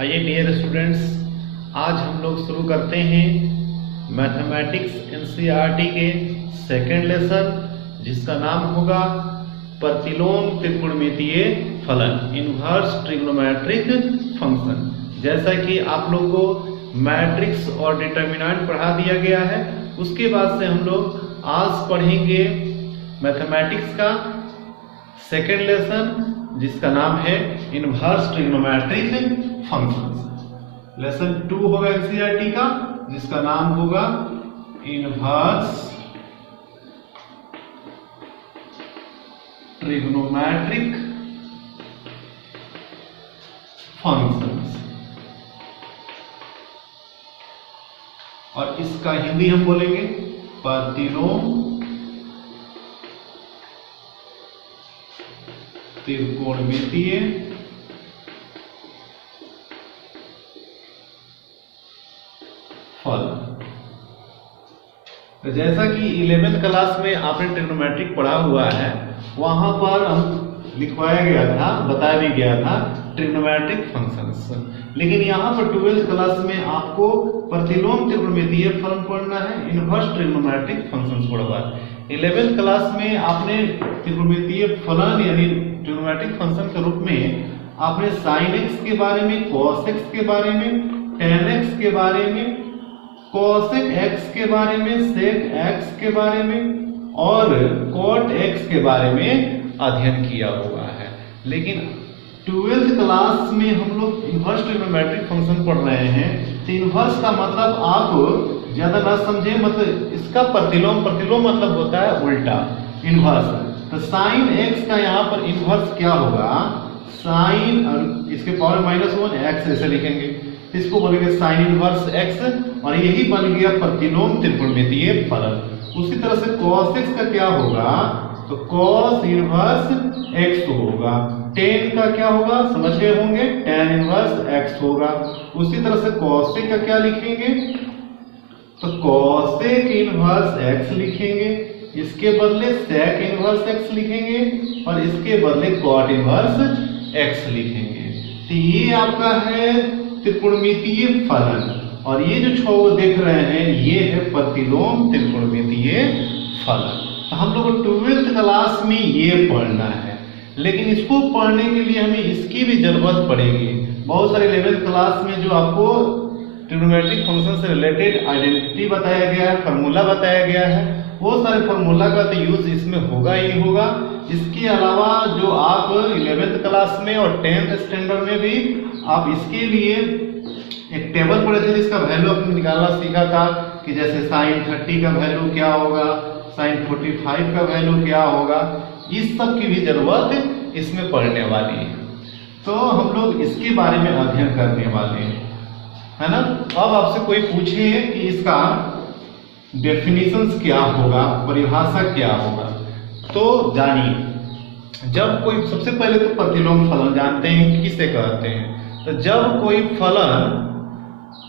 आइए dear students, आज हम लोग शुरू करते हैं मैथमेटिक्स एनसीईआरटी के सेकेंड लेसन, जिसका नाम होगा प्रतिलोम त्रिकोणमितीय फलन, इनवर्स ट्रिग्नोमेट्रिक फंक्शन। जैसा कि आप लोग को मैट्रिक्स और डिटर्मिनेंट पढ़ा दिया गया है, उसके बाद से हम लोग आज पढ़ेंगे मैथमेटिक्स का सेकेंड लेसन, जिसका नाम है इनवर्स ट्रिग्नोमेट्रिक फंक्शंस। लेसन 2 होगा एनसीईआरटी का, जिसका नाम होगा इनवर्स ट्रिग्नोमेट्रिक फंक्शंस, और इसका हिंदी हम बोलेंगे प्रतिलोम त्रिकोणमितीय फलन। तो जैसा कि 11th क्लास में आपने ट्रिग्नोमेट्रिक पढ़ा हुआ है, वहां पर हम लिखवाया गया था, बताया भी गया था ट्रिग्नोमेट्रिक फंक्शंस। लेकिन यहाँ पर 12th क्लास में आपको प्रतिलोम त्रिकोणमितीय फलन पढ़ना है, इनवर्स ट्रिग्नोमेट्रिक फंक्शंस पढ़वा है। 11th क्लास में आपने त्रिकोणमितीय फलन यानी ट्रिग्नोमेट्रिक फंक्शन के रूप में आपने साइन एक्स के बारे में, कॉस एक्स के बारे में, टेन एक्स के बारे में, कोसेक एक्स के बारे में, सेक एक्स के बारे में और कॉट एक्स के बारे में अध्ययन किया हुआ है। लेकिन 12th क्लास में हम लोग इनवर्स ट्रिग्नोमेट्रिक फंक्शन पढ़ रहे हैं। तो इनवर्स का मतलब आप ज्यादा ना समझे, मतलब इसका प्रतिलोम, प्रतिलोम मतलब होता है उल्टा, इनवर्स। तो साइन एक्स का यहाँ पर इनवर्स क्या होगा, साइन और इसके पावर -1 एक्स ऐसे लिखेंगे, इसको बोलेंगे साइन इनवर्स एक्स, और यही बन गया प्रतिलोम त्रिकोणमितीय फलन। उसी तरह से कॉस एक्स का क्या होगा, तो कॉस इनवर्स एक्स होगा। टेन का क्या होगा, समझ गए होंगे, टेन इनवर्स एक्स होगा। उसी तरह से कॉसेक का क्या लिखेंगे, तो कॉसेक इनवर्स एक्स लिखेंगे, इसके बदले सेक इनवर्स एक्स लिखेंगे और इसके बदले कॉट इनवर्स एक्स लिखेंगे। तो ये आपका है त्रिकोणमितीय फलन, और ये जो छह देख रहे हैं ये है प्रतिलोम त्रिकोणमितीय फलन। तो हम लोग को 12th क्लास में ये पढ़ना है, लेकिन इसको पढ़ने के लिए हमें इसकी भी जरूरत पड़ेगी। बहुत सारे 11th क्लास में जो आपको ट्रिग्नोमेट्रिक फंक्शन से रिलेटेड आइडेंटिटी बताया गया है, फार्मूला बताया गया है, वो सारे फार्मूला का तो यूज इसमें होगा ही होगा। इसके अलावा जो आप 11th क्लास में और 10th स्टैंडर्ड में भी आप इसके लिए एक टेबल पढ़े थे, जिसका वैल्यू आपने निकालना सीखा था, कि जैसे साइन 30 का वैल्यू क्या होगा, साइन 45 का वैल्यू क्या होगा। इस सब की भी जरूरत इसमें पढ़ने वाली है, तो हम लोग इसके बारे में अध्ययन करने वाले हैं, है ना। अब आपसे कोई पूछे कि इसका डेफिनेशंस क्या होगा, परिभाषा क्या होगा, तो जानिए। जब कोई, सबसे पहले तो प्रतिलोम फलन जानते हैं किसे कहते हैं, तो जब कोई फलन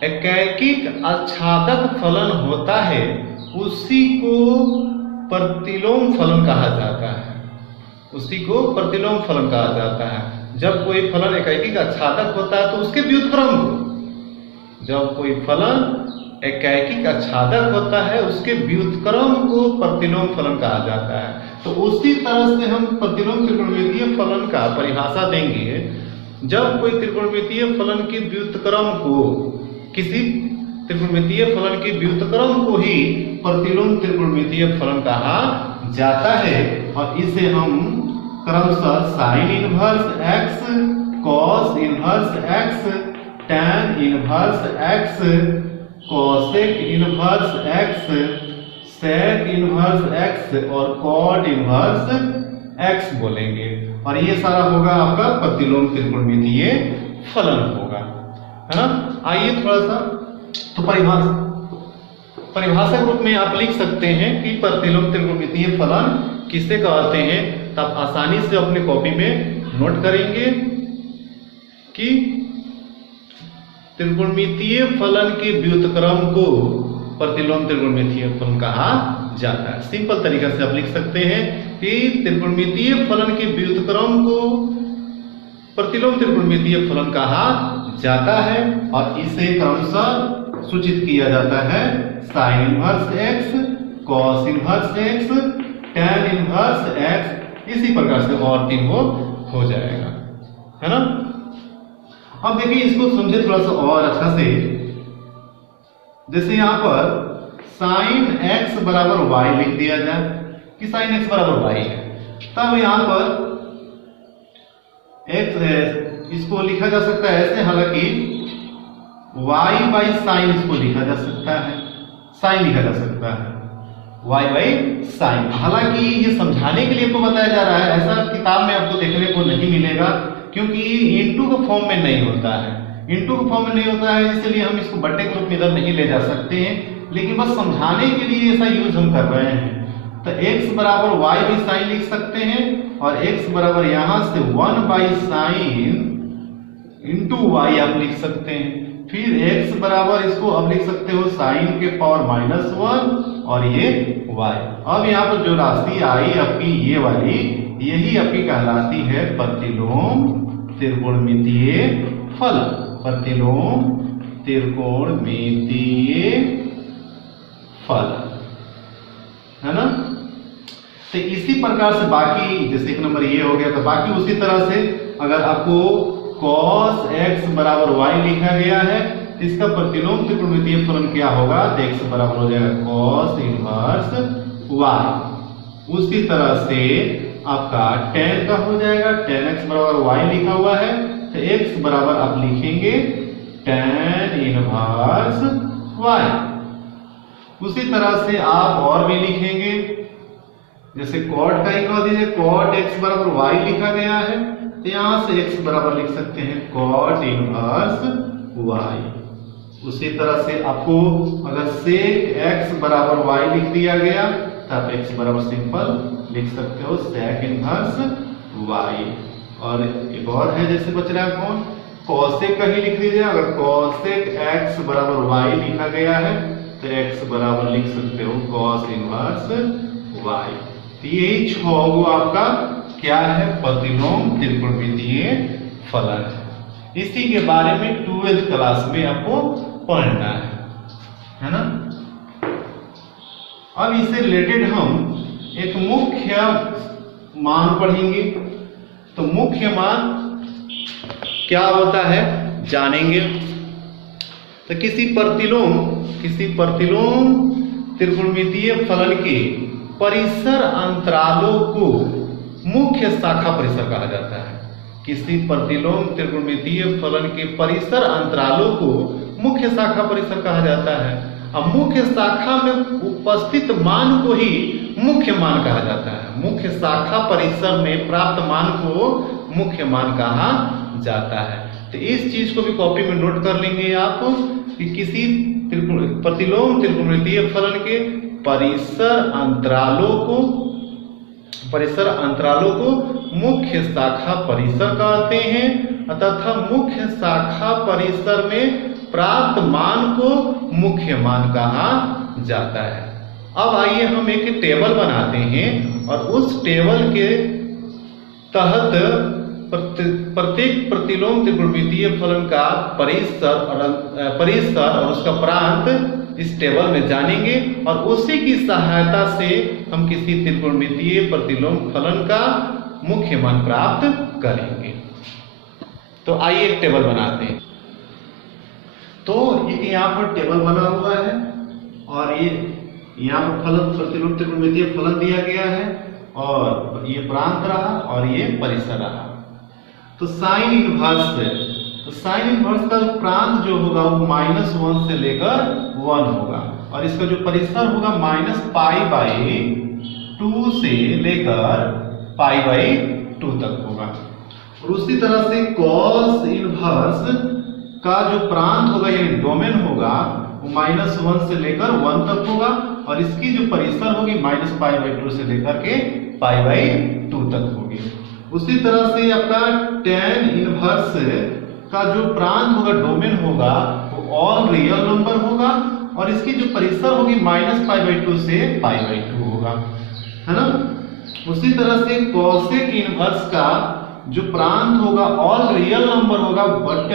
एकैकिक आच्छादक फलन होता है उसी को प्रतिलोम फलन कहा जाता है, उसी को प्रतिलोम फलन कहा जाता है। जब कोई फलन एकैकिक आच्छादक होता है तो उसके व्युत्क्रम को, जब कोई फलन एकैकिक आच्छादक होता है उसके व्युत्क्रम को प्रतिलोम फलन कहा जाता है। तो उसी तरह से हम प्रतिलोम त्रिकोणमितीय फलन का परिभाषा देंगे। जब कोई त्रिकोणमितीय फलन के व्युत्क्रम को, किसी त्रिकोणमितीय फलन के व्युत्क्रम को ही प्रतिलोम त्रिकोणमितीय फलन कहा जाता है, और इसे हम क्रमशः sine inverse x, cos inverse x, tan inverse x, cosec inverse x, sec inverse x और कॉट इनवर्स एक्स बोलेंगे, और ये सारा होगा आपका प्रतिलोम त्रिकोणमितीय फलन होगा, है ना। आइए थोड़ा सा तो परिभाषा के रूप में आप लिख सकते हैं कि प्रतिलोम त्रिकोणमितीय फलन किसे कहते हैं, तो आप आसानी से अपने कॉपी में नोट करेंगे कि त्रिकोणमितीय फलन के व्युत्क्रम को प्रतिलोम त्रिकोणमितीय फलन कहा जाता है। सिंपल तरीका से आप लिख सकते हैं कि त्रिकोणमितीय फलन के व्युत्क्रम को प्रतिलोम त्रिकोणमितीय फलन कहा जाता है और इसे क्रमशः सूचित किया जाता है sign inverse x, cos inverse x, tan inverse x, इसी प्रकार से और 3 वो हो जाएगा, है ना। अब देखिए इसको समझे थोड़ा सा और अच्छा से। जैसे यहां पर साइन एक्स बराबर वाई लिख दिया जाए कि साइन एक्स बराबर वाई है, तब यहां पर एक्स इसको लिखा जा सकता है ऐसे, हालांकि वाई बाई साइन इसको लिखा जा सकता है, साइन लिखा जा सकता है वाई बाई साइन। हालांकि ये समझाने के लिए आपको बताया जा रहा है, ऐसा किताब में आपको देखने को नहीं मिलेगा क्योंकि इनटू के फॉर्म में नहीं होता है, इनटू के फॉर्म में नहीं होता है, इसलिए हम इसको बट्टे के रूप में इधर नहीं ले जा सकते हैं, लेकिन बस समझाने के लिए ऐसा यूज हम कर रहे हैं। तो x बराबर वाई बाई साइन लिख सकते हैं और x बराबर यहां से 1 बाई साइन इंटू वाई आप लिख सकते हैं। फिर x बराबर इसको अब लिख सकते हो साइन के पावर -1 और ये y। अब यहाँ पर जो राशि आई आपकी ये वाली, यही आपकी कहलाती है प्रतिलोम त्रिकोणमितीय फलन, प्रतिलोम त्रिकोणमितीय फलन, है ना। तो इसी प्रकार से बाकी, जैसे 1 नंबर ये हो गया, तो बाकी उसी तरह से अगर आपको cos x बराबर y लिखा गया है तो इसका प्रतिलोम त्रिकोणमितीय फलन क्या होगा, तो x बराबर हो जाएगा cos इनवर्स y। उसी तरह से आपका tan का हो जाएगा, tan x बराबर y लिखा हुआ है तो x बराबर आप लिखेंगे tan इनवर्स y। उसी तरह से आप और भी लिखेंगे, जैसे cot का ही कह दीजिए, cot x बराबर y लिखा गया है तो यहां से x बराबर लिख सकते हैं cot इनवर्स y। उसी तरह से आपको अगर sec x बराबर y लिख दिया गया तो आप x बराबर सिंपल लिख सकते हो sec इनवर्स y। और एक और है, जैसे बच रहा है कौन, cosec का ही लिख दीजिए। अगर cosec x बराबर y लिखा गया है तो x बराबर लिख सकते हो cos इनवर्स y। तो यही 6 गो आपका क्या है, प्रतिलोम त्रिकोणमितीय फलन है। इसी के बारे में 12th क्लास में आपको पढ़ना है ना। अब इससे रिलेटेड हम एक मुख्य मान पढ़ेंगे। तो मुख्य मान क्या होता है जानेंगे। तो किसी प्रतिलोम त्रिकोणमितीय फलन के परिसर अंतरालों को मुख्य शाखा परिसर कहा जाता है। किसी प्रतिलोम त्रिकोणमितीय फलन के परिसर अंतरालों को मुख्य शाखा परिसर कहा जाता है। अब मुख्य शाखा में उपस्थित मान को ही मुख्य मान कहा जाता है। मुख्य शाखा परिसर में प्राप्त मान को मुख्य मान कहा जाता है। तो इस चीज को भी कॉपी में नोट कर लेंगे आप कि किसी प्रतिलोम त्रिकोणमितीय फलन के परिसर अंतरालों को मुख्य शाखा परिसर कहते हैं तथा मुख्य शाखा परिसर में प्राप्त मान को मुख्य मान कहा जाता है। अब आइए हम एक टेबल बनाते हैं और उस टेबल के तहत प्रत्येक प्रतिलोम त्रिकोणमितीय फलन का परिसर और उसका प्रांत इस टेबल में जानेंगे और उसी की सहायता से हम किसी त्रिकोणमितीय प्रतिलोम फलन का मुख्य मान प्राप्त करेंगे। तो आइए एक टेबल बनाते हैं। तो एक यहाँ पर टेबल बना हुआ है और ये यहाँ पर फलन प्रतिलोम त्रिकोणमितीय फलन दिया गया है और ये प्रांत रहा और ये परिसर रहा। तो साइन इनवर्स का प्रांत जो होगा वो -1 से लेकर 1 होगा और इसका जो परिसर होगा -π/2 से लेकर π/2 तक होगा। और उसी तरह से cos इनवर्स का जो प्रांत होगा यानी डोमेन होगा वो -1 से लेकर 1 तक होगा और इसकी जो परिसर होगी -π/2 से लेकर के π/2 तक होगी। उसी तरह से आपका tan इनवर्स का जो प्रांत होगा डोमेन होगा वो ऑल रियल नंबर होगा और इसकी जो परिसर होगी -π/2 से π/2 होगा, है ना। उसी तरह से cosec इनवर्स का जो प्रांत होगा ऑल रियल नंबर होगा बट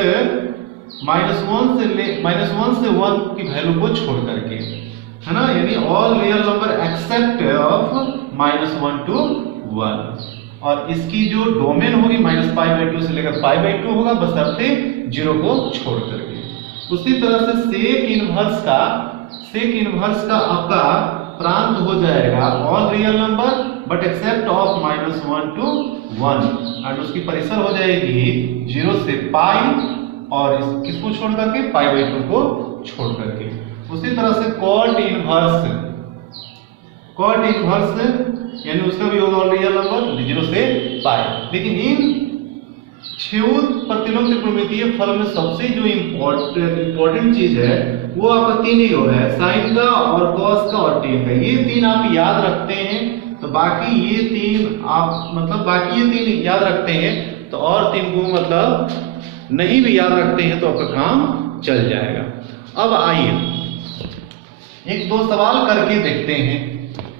-1 से 1 की वैल्यू को छोड़ करके, है ना, यानी all real number except of -1 to 1। और इसकी जो डोमेन होगी -π/2 से लेकर π/2 होगा, बशर्ते 0 को छोड़ करके। उसी तरह से सेक इनवर्स का आपका प्रांत हो जाएगा all real number but except of -1 to 1, और उसकी परिसर हो जाएगी 0 से π, और किसको छोड़ करके, π/2 को छोड़ करके। उसी तरह से कॉट इनवर्स यानी उसका भी होगा रियल नंबर 0 से π। लेकिन इन छेद प्रतिलोम त्रिकोणमितीय फल में सबसे जो इम्पोर्टेंट चीज है वो आपका 3 ही है, साइन का और कॉस का और टेन का। ये 3 आप याद रखते हैं तो बाकी ये 3 याद रखते हैं तो और 3 को मतलब नहीं भी याद रखते हैं तो आपका काम चल जाएगा। अब आइए एक दो सवाल करके देखते हैं,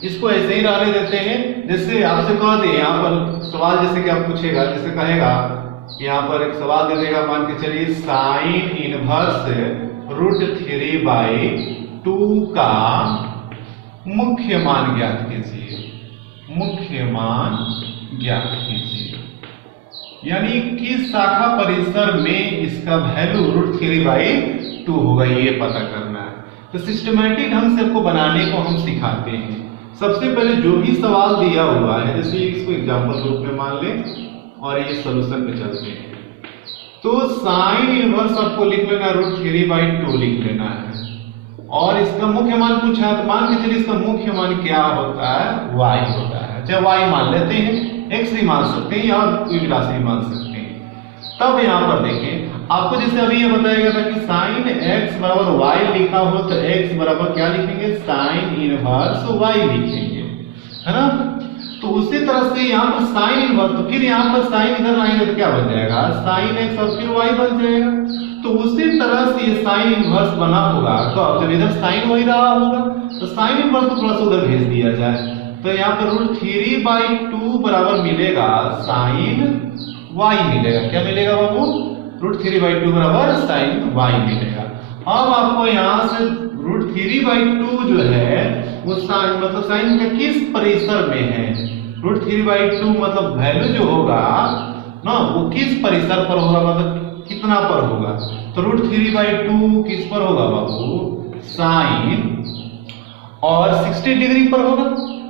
इसको ऐसे ही रहने देते हैं। जैसे आपसे कह दे यहाँ पर सवाल, जैसे कि आप पूछेगा, जैसे कहेगा यहाँ पर एक सवाल दे देगा, मान के चलिए साइन इनवर्स √3/2 का मुख्य मान ज्ञात कीजिए, मुख्य मान ज्ञात कीजिए, यानी किस शाखा परिसर में इसका वैल्यू √3/2 होगा ये पता करना है। तो सिस्टमैटिक ढंग से आपको बनाने को हम सिखाते हैं। सबसे पहले जो भी सवाल दिया हुआ है, जैसे इसको एग्जांपल के रूप में मान लें और ये सॉल्यूशन पे चलते हैं। तो साइन इनवर्स आपको लिख लेना √3/2 लिख लेना है, और इसका मुख्य मान पूछा तो मान के चलिए इसका मुख्य मान क्या होता है, y होता है। चाहे y मान लेते हैं, x भी मान सकते हैं या कोई भी राशि मान सकते हैं। तब यहाँ पर देखें, आपको जैसे अभी ये बताया गया था कि साइन x बराबर y लिखा हो तो x बराबर क्या लिखेंगे, साइन इनवर्स y लिखेंगे, है ना। तो उसी तरह से यहाँ पर साइन इनवर्स, तो फिर यहाँ पर साइन इधर लाएंगे तो क्या बन जाएगा, साइन x और फिर y बन जाएगा। तो उसी तरह से ये साइन इनवर्स बना होगा, तो अब जब इधर साइन वही रहा होगा तो साइन इनवर्स को थोड़ा सा उधर भेज दिया जाए, तो यहाँ पर √3/2 बराबर मिलेगा साइन y मिलेगा। क्या मिलेगा बाबू, √3/2 बराबर साइन y मिलेगा। अब आपको यहाँ से √3/2 जो है वो साइन मतलब साइन का किस परिसर में है, √3/2 मतलब वैल्यू जो होगा ना वो किस परिसर पर होगा, मतलब कितना पर होगा। तो √3/2 किस पर होगा बाबू, साइन और 60 डिग्री पर होगा।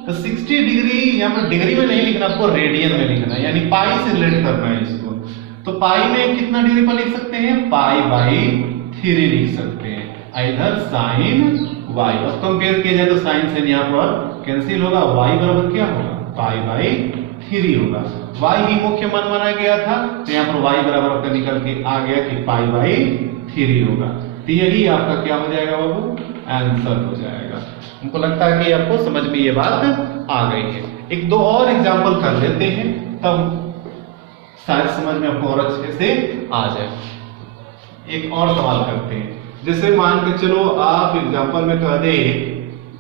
तो 60 डिग्री यहाँ पर डिग्री में नहीं लिखना, आपको रेडियन में लिखना है, यानी पाई से रिलेट करना है इसको। तो पाई में कितना डिग्री पर लिख सकते हैं, π/3 लिख सकते हैं, इधर साइन y। अब कंपेयर किया जाए तो साइन से यहाँ पर कैंसिल होगा, y बराबर क्या होगा, π/3 होगा। y ही मुख्य मान माना गया था तो यहाँ पर y बराबर आपका निकल के आ गया कि π/3 होगा। तो यही आपका क्या हो जाएगा बाबू, आंसर हो जाएगा। हमको लगता है कि आपको समझ में ये बात आ गई है। एक दो और एग्जांपल कर लेते हैं तब शायद समझ में आपको और अच्छे से आ जाए। एक और सवाल करते हैं, जैसे मान के चलो आप एग्जांपल में कह दे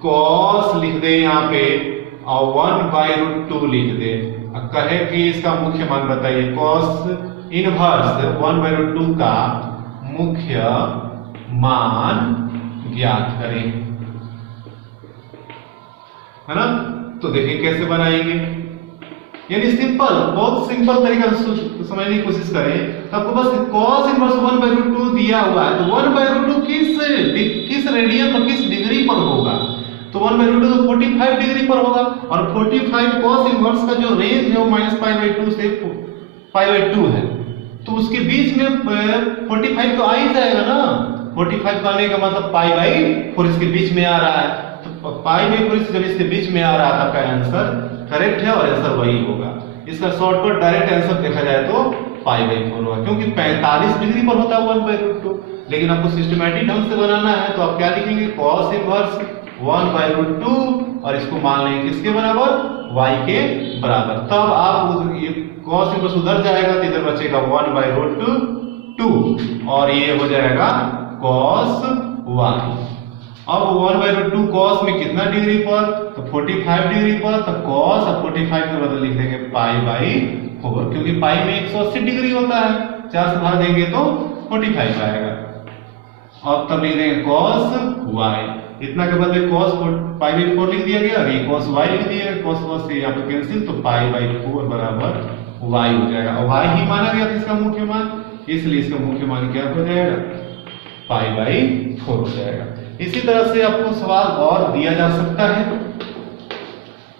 cos लिख दे यहाँ पे और 1/√2 लिख दे, और कहे कि इसका मुख्य मान बताइए, cos इनवर्स 1/√2 का मुख्य मान ज्ञात करें, है ना। तो देखिए कैसे बनाएंगे, यानी सिंपल, बहुत सिंपल तरीका से समझने की कोशिश करें। तो आपको बस cos इनवर्स 1/√2 दिया हुआ है, तो 1/√2 किस रेडियन और किस डिग्री पर होगा, तो 1/√2 तो 45 डिग्री पर होगा, और 45 cos इनवर्स का जो रेंज है वो -π/2 से π/2 है, तो उसके बीच में 45 तो आ ही जाएगा ना। 45 का आने का मतलब π/4 इसके बीच में आ रहा है, तो π/4 जब इसके बीच में आ रहा है आपका आंसर करेक्ट है और आंसर वही होगा। इसका शॉर्टकट डायरेक्ट आंसर देखा जाए तो π/4 होगा, क्योंकि 45 डिग्री पर होता है 1/√2। लेकिन आपको सिस्टमैटिक ढंग से बनाना है तो आप क्या लिखेंगे, cos इनवर्स 1/√2 और इसको मान लेंगे किसके बराबर, y के बराबर। तब आप ये cos इनवर्स उधर जाएगा तो इधर बचेगा 1/√2 और ये हो जाएगा cos y। अब 1/√2 cos में कितना डिग्री पर, तो 45 डिग्री पर, तो cos और 45 के बदले लिख देंगे π/4, क्योंकि पाई में 180 डिग्री होता है, 4 से भाग देंगे तो 45 आएगा। और तब लिख देंगे cos y, इतना के बदले cos पाई बाई 4 लिख दिया गया और ये cos y लिख दिया गया, cos से यहाँ पर कैंसिल, तो पाई बाई 4 बराबर y हो जाएगा। और y ही माना गया था इसका मुख्य मान, इसलिए इसका मुख्य मान क्या हो जाएगा, पाई बाई 4 हो जाएगा। इसी तरह से आपको सवाल और दिया जा सकता है।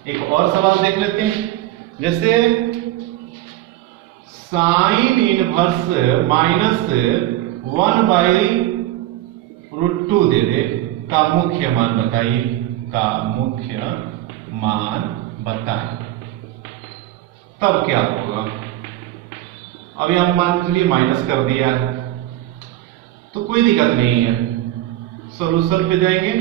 एक और सवाल देख लेते हैं, जैसे साइन इनवर्स माइनस 1/√2 दे दे, का मुख्य मान बताइए, का मुख्य मान बताएं, तब क्या होगा। अभी हम मान के लिए माइनस कर दिया है तो कोई दिक्कत नहीं है, सोल्यूशन पे जाएंगे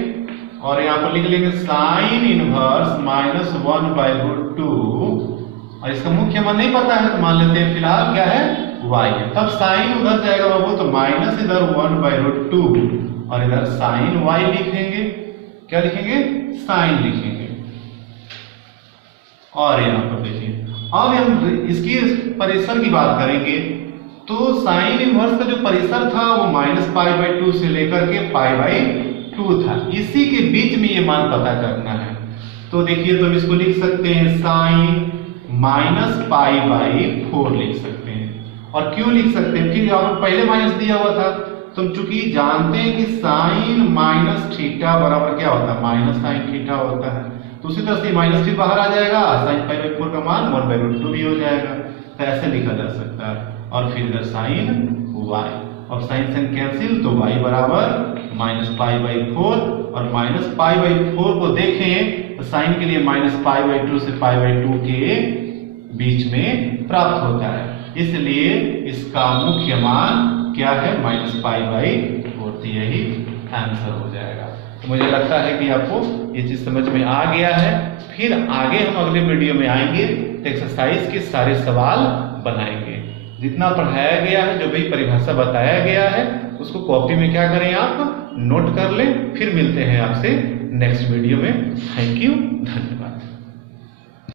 और यहां पर लिख लेंगे साइन इनवर्स माइनस 1/√2 और इसका मुख्य मान नहीं पता है तो मान लेते हैं फिलहाल क्या है, y है। तब साइन उधर जाएगा बाबू, तो माइनस इधर 1/√2 और इधर साइन y लिखेंगे, क्या लिखेंगे, साइन लिखेंगे। और यहां पर देखिए अब हम इसकी परिसर की बात करेंगे तो साइन इनवर्स का जो परिसर था वो -π/2 से लेकर के π/2 था, इसी के बीच में ये मान पता करना है। तो देखिए तो हम इसको लिख सकते हैं साइन -π/4 लिख सकते हैं। और क्यों लिख सकते हैं, फिर यहाँ पर पहले माइनस दिया हुआ था तो हम चूंकि जानते हैं कि साइन माइनस थीटा बराबर क्या होता है, माइनस साइन थीटा होता है, तो उसी तरह से माइनस भी बाहर आ जाएगा, साइन π/4 का मान 1/√2 भी हो जाएगा, तो ऐसे लिखा जा सकता है। और फिर इधर साइन y और साइन साइन कैंसिल, तो y बराबर -π/4 और -π/4 को देखें तो साइन के लिए -π/2 से π/2 के बीच में प्राप्त होता है, इसलिए इसका मुख्य मान क्या है, -π/4, तो यही आंसर हो जाएगा। तो मुझे लगता है कि आपको ये चीज समझ में आ गया है। फिर आगे हम अगले वीडियो में आएंगे तो एक्सरसाइज के सारे सवाल बनाएंगे। जितना पढ़ाया गया है, जो भी परिभाषा बताया गया है, उसको कॉपी में क्या करें, आप नोट कर लें। फिर मिलते हैं आपसे नेक्स्ट वीडियो में। थैंक यू, धन्यवाद।